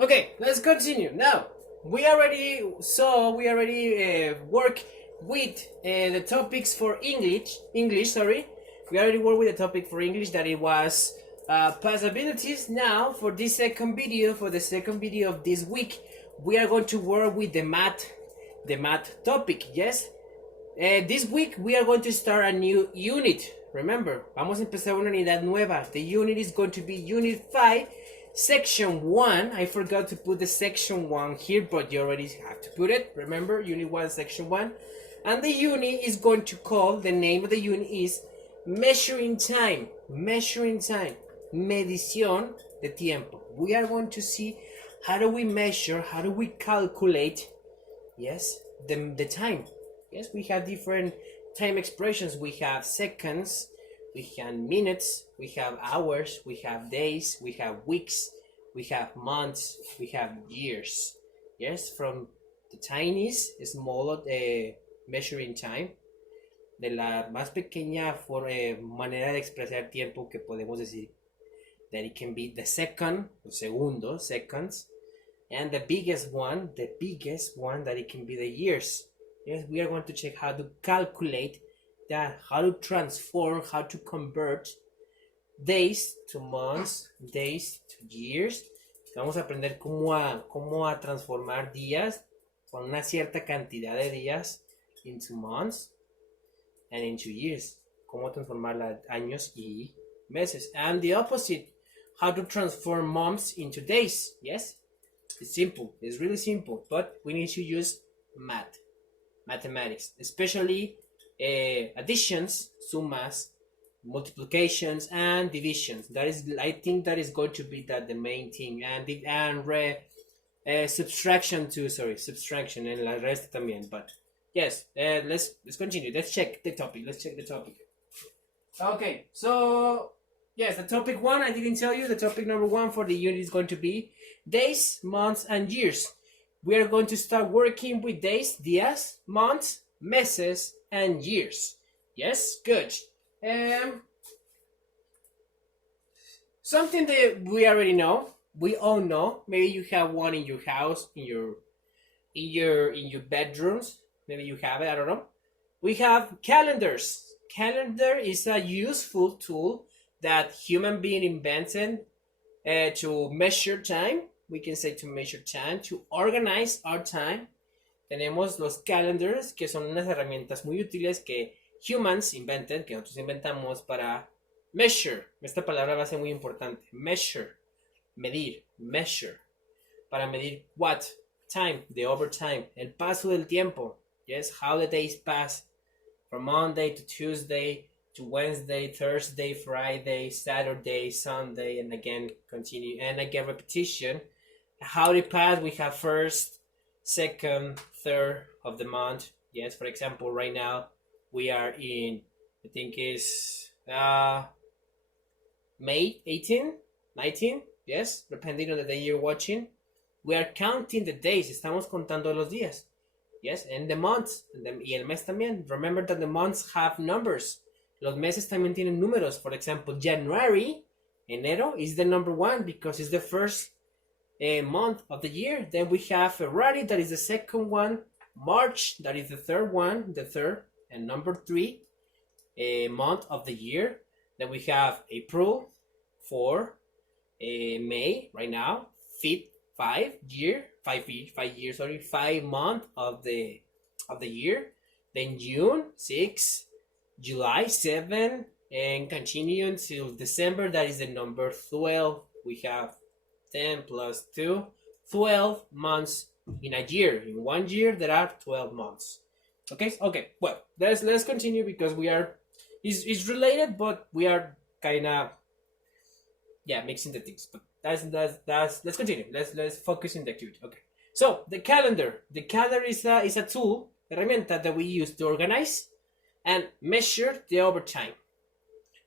Okay, let's continue. Now, we already work with the topics for English, sorry. We already worked with the topic for English that it was possibilities. Now, for this second video, for the second video of this week, we are going to work with the math topic, yes? This week we are going to start a new unit. Remember, vamos a empezar una unidad nueva. The unit is going to be Unit 5, Section 1. I forgot to put the Section 1 here, but you already have to put it. Remember, Unit 1, Section 1. And the unit is going to call, the name of the unit is Measuring Time. Measuring Time. Medición de tiempo. We are going to see how do we measure, how do we calculate, yes, the time. Yes, we have different time expressions. We have seconds, we have minutes, we have hours, we have days, we have weeks, we have months, we have years. Yes, from the tiniest, small measuring time, de la más pequeña manera de expresar tiempo que podemos decir, that it can be the second, segundo, seconds, and the biggest one that it can be the years. Yes, we are going to check how to calculate that, how to transform, how to convert days to months, days to years. Vamos a aprender cómo a transformar días con una cierta cantidad de días into months and into years. Cómo transformar años y meses. And the opposite, how to transform months into days. Yes, it's simple. It's really simple, but we need to use mathematics, especially additions, sumas, multiplications, and divisions. I think that is going to be the main thing, and subtraction too. Sorry, subtraction and la rest también. But yes, let's continue. Let's check the topic. Okay, so yes, the topic one I didn't tell you. The topic number one for the unit is going to be days, months, and years. We are going to start working with days, días, months, meses, and years. Yes, good. Something that we already know, we all know. Maybe you have one in your house, in your bedrooms. Maybe you have it. I don't know. We have calendars. Calendar is a useful tool that human being invented to measure time. We can say to measure time, to organize our time. Tenemos los calendars, que son unas herramientas muy útiles que humans invented, que nosotros inventamos para measure. Esta palabra va a ser muy importante. Measure, medir, measure. Para medir what? Time, the overtime, el paso del tiempo. Yes, how the days pass from Monday to Tuesday to Wednesday, Thursday, Friday, Saturday, Sunday, and again continue, and again repetition. How they pass, we have first, second, third of the month. Yes, for example, right now we are in, I think is May 18, 19, yes, depending on the day you're watching. We are counting the days, estamos contando los días. Yes, and the months, y el mes también. Remember that the months have numbers. Los meses también tienen números. For example, January, enero, is the number one because it's the first month of the year. Then we have February, that is the second one. March, that is the third one, and number 3 month of the year. Then we have April, 4, May right now, 5 month of the year. Then June, 6, July, 7, and continue until December. That is the number 12. We have 10 plus 2, 12 months in a year. In 1 year, there are 12 months. Okay. Well, let's continue because we are, it's related, but we are kind of, mixing the things. But let's continue. Let's focus in the activity. Okay. So the calendar is a tool, herramienta that we use to organize and measure the overtime.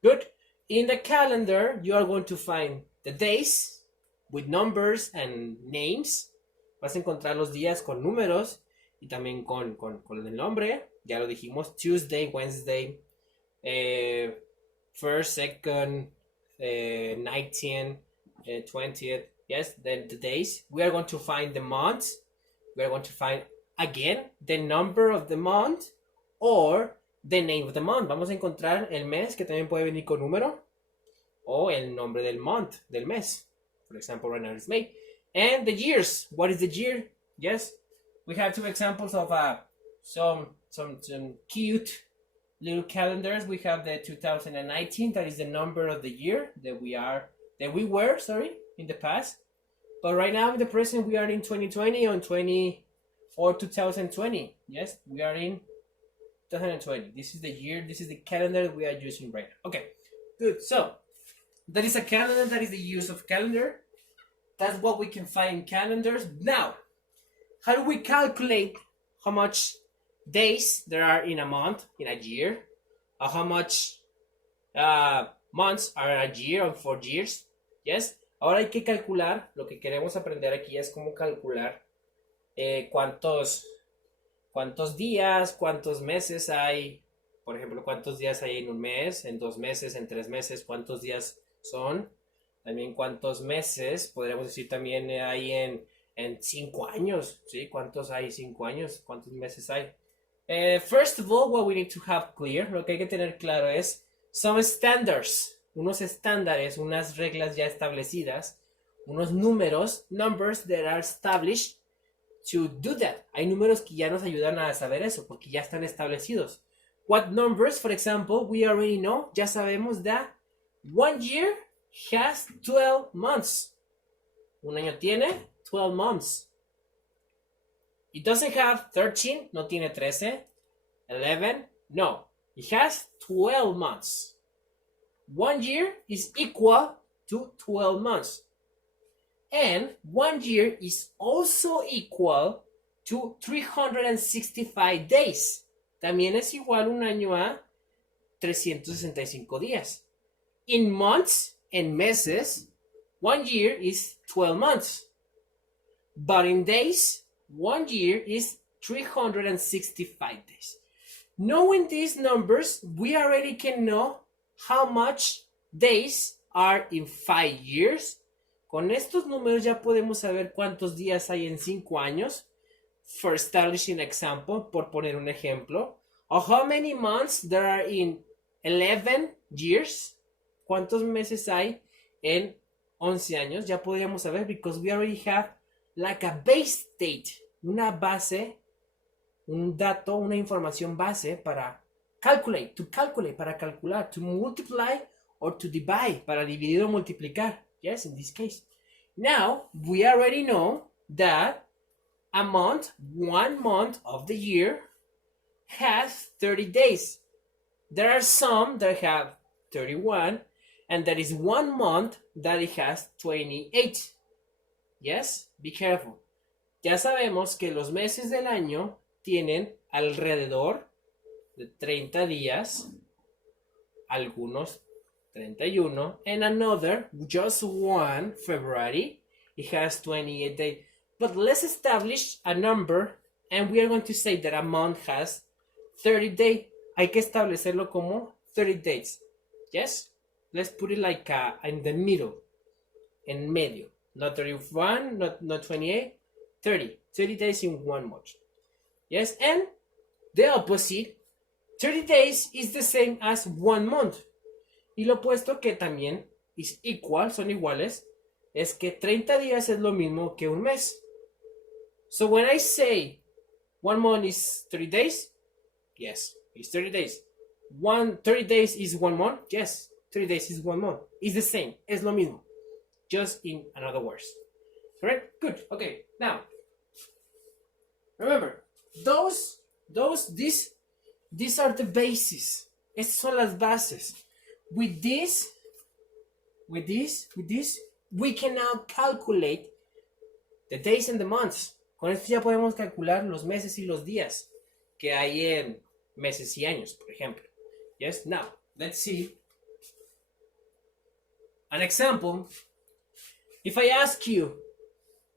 Good. In the calendar, you are going to find the days with numbers and names. Vas a encontrar los días con números y también con el nombre. Ya lo dijimos, Tuesday, Wednesday, first, second, 19, 20th, Yes, then the days. We are going to find the months. We are going to find again the number of the month or the name of the month. Vamos a encontrar el mes, que también puede venir con número, o el nombre del month, del mes. For example, right now it's May. And the years. What is the year? Yes, we have two examples of some cute little calendars. We have the 2019, that is the number of the year that we were, in the past. But right now in the present we are in 2020 or 2020. Yes, we are in 2020. This is the year, this is the calendar we are using right now. Okay, good. So that is a calendar, that is the use of calendar. That's what we can find in calendars. Now, how do we calculate how much days there are in a month, in a year, or how much months are in a year or 4 years? Yes. Ahora hay que calcular, lo que queremos aprender aquí es cómo calcular cuántos días, cuántos meses hay, por ejemplo, cuántos días hay en un mes, en 2 meses, en 3 meses, cuántos días son, también cuántos meses, podríamos decir también hay en 5 años, ¿sí? ¿Cuántos hay 5 años? ¿Cuántos meses hay? First of all, what we need to have clear, lo que hay que tener claro es some standards, unos estándares, unas reglas ya establecidas, unos numbers that are established to do that. Hay números que ya nos ayudan a saber eso, porque ya están establecidos. What numbers, for example, we already know, ya sabemos that 1 year has 12 months. Un año tiene 12 months. It doesn't have 13, no tiene 13, 11, no. It has 12 months. 1 year is equal to 12 months. And 1 year is also equal to 365 days. También es igual un año a 365 días. In months, en meses, 1 year is 12 months. But in days, 1 year is 365 days. Knowing these numbers, we already can know how much days are in 5 years. Con estos números ya podemos saber cuántos días hay en 5 años. For establishing example, por poner un ejemplo. Or how many months there are in 11 years. ¿Cuántos meses hay en 11 años? Ya podríamos saber because we already have like a base date. Una base, un dato, una información base para calculate, para calcular, to multiply or to divide, para dividir o multiplicar. Yes, in this case. Now, we already know that a month, 1 month of the year, has 30 days. There are some that have 31, and there is 1 month that it has 28. Yes, be careful. Ya sabemos que los meses del año tienen alrededor de 30 días, algunos 31, and another, just one, February, it has 28 days. But let's establish a number, and we are going to say that a month has 30 days. Hay que establecerlo como 30 days. Yes? Let's put it like in the middle, en medio. Not 31, not 28, 30. 30 days in 1 month. Yes? And the opposite, 30 days is the same as 1 month. Y lo opuesto, que también is equal, son iguales, es que 30 días es lo mismo que un mes. So when I say 1 month is 30 days, yes, it's 30 days. 30 days is 1 month, yes, 30 days is 1 month. It's the same, es lo mismo, just in another words. Correct? Good. Okay, now, remember, these are the bases. Estas son las bases. With this, we can now calculate the days and the months. Con esto ya podemos calcular los meses y los días que hay en meses y años, por ejemplo. Yes, now, let's see an example. If I ask you,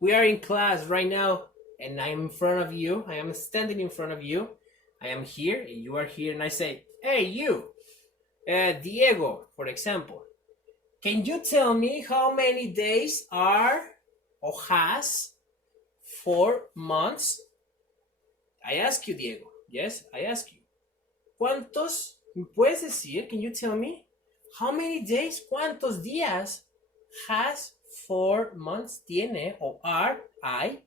we are in class right now, and I am in front of you, I am standing in front of you, I am here, and you are here, and I say, hey, you, Diego, for example, can you tell me how many days are or has 4 months? I ask you, Diego. Yes, I ask you. ¿Cuántos? ¿Me puedes decir? Can you tell me? How many days? ¿Cuántos días has 4 months? Tiene o are, I.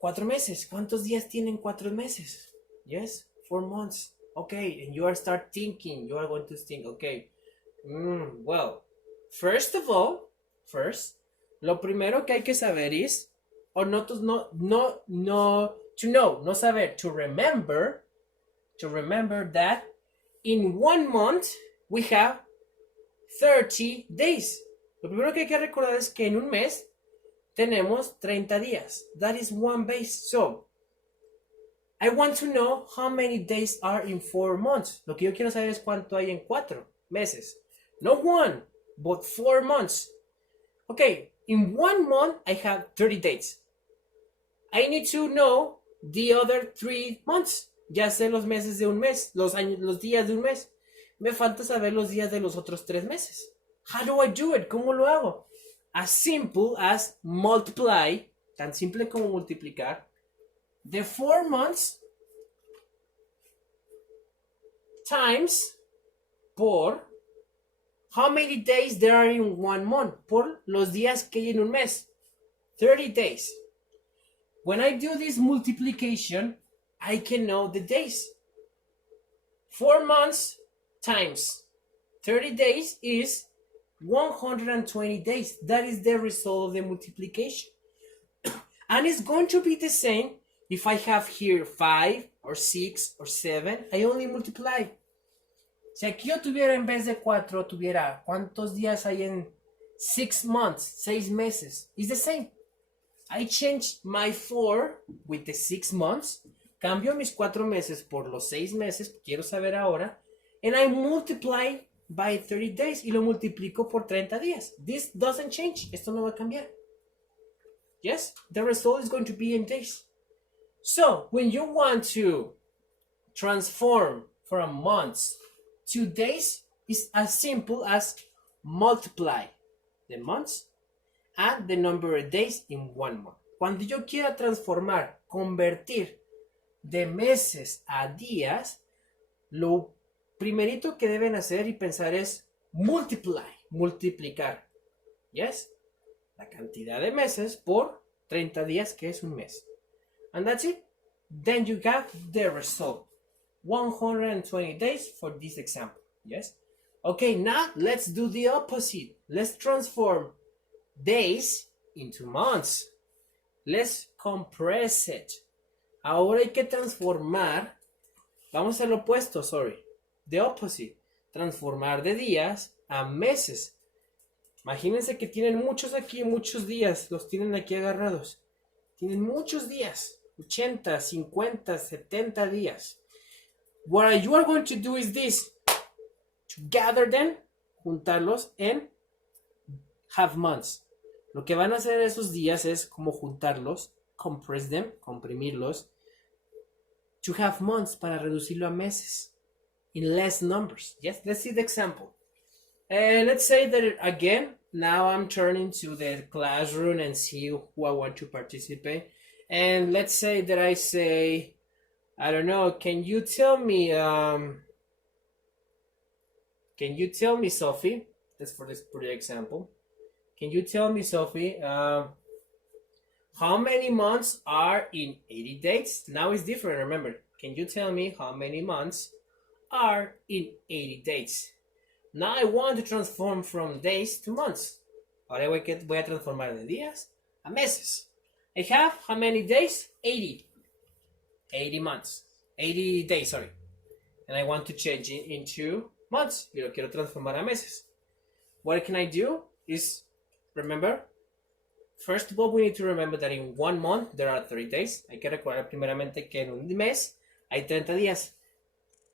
4 meses. ¿Cuántos días tienen 4 meses? Yes, 4 months. Okay, and you are start thinking. You are going to think, okay. Well, first of all, lo primero que hay que saber es, or not to know, no saber, to remember that in 1 month we have 30 days. Lo primero que hay que recordar es que en un mes tenemos 30 días. That is one base. So, I want to know how many days are in 4 months. Lo que yo quiero saber es cuánto hay en 4 meses. Not 1, but 4 months. Okay, in 1 month I have 30 days. I need to know the other 3 months. Ya sé los meses de un mes, los días de un mes. Me falta saber los días de los otros 3 meses. How do I do it? ¿Cómo lo hago? As simple as multiply, tan simple como multiplicar, the 4 months times por how many days there are in 1 month, por los días que hay en un mes, 30 days. When I do this multiplication, I can know the days. 4 months times 30 days is 120 days. That is the result of the multiplication. And it's going to be the same if I have here 5 or 6 or 7. I only multiply. Si aquí yo tuviera en vez de 4, tuviera ¿cuántos días hay en 6 months? 6 meses. It's the same. I change my 4 with the 6 months. Cambio mis 4 meses por los 6 meses. Quiero saber ahora. And I multiply by 30 days. Y lo multiplico por 30 días. This doesn't change. Esto no va a cambiar. Yes? The result is going to be in days. So, when you want to transform from months to days, it's as simple as multiply the months and the number of days in 1 month. Cuando yo quiera transformar, convertir de meses a días, lo primerito que deben hacer y pensar es multiplicar. Yes? La cantidad de meses por 30 días, que es un mes. And that's it. Then you have the result. 120 days for this example. Yes? Okay, now let's do the opposite. Let's transform days into months. Let's compress it. Ahora hay que transformar. Vamos al opuesto, sorry. The opposite. Transformar de días a meses. Imagínense que tienen muchos aquí, muchos días. Los tienen aquí agarrados. Tienen muchos días. 80, 50, 70 días. What you are going to do is this. To gather them, juntarlos en half months. Lo que van a hacer esos días es como juntarlos, compress them, comprimirlos, to half months para reducirlo a meses. In less numbers. Yes, let's see the example. Let's say that again, now I'm turning to the classroom and see who I want to participate. And let's say that I say, I don't know, can you tell me, Sophie, that's for this pretty example. Can you tell me, Sophie, how many months are in 80 days? Now it's different, remember. Can you tell me how many months are in 80 days? Now I want to transform from days to months. Ahora voy a transformar de días a meses. I have how many days? 80. 80 months. 80 days, sorry. And I want to change it into months. Y lo quiero transformar a meses. What can I do is, remember, first of all, we need to remember that in 1 month there are 30 days. Hay que recordar primeramente que en un mes hay 30 días.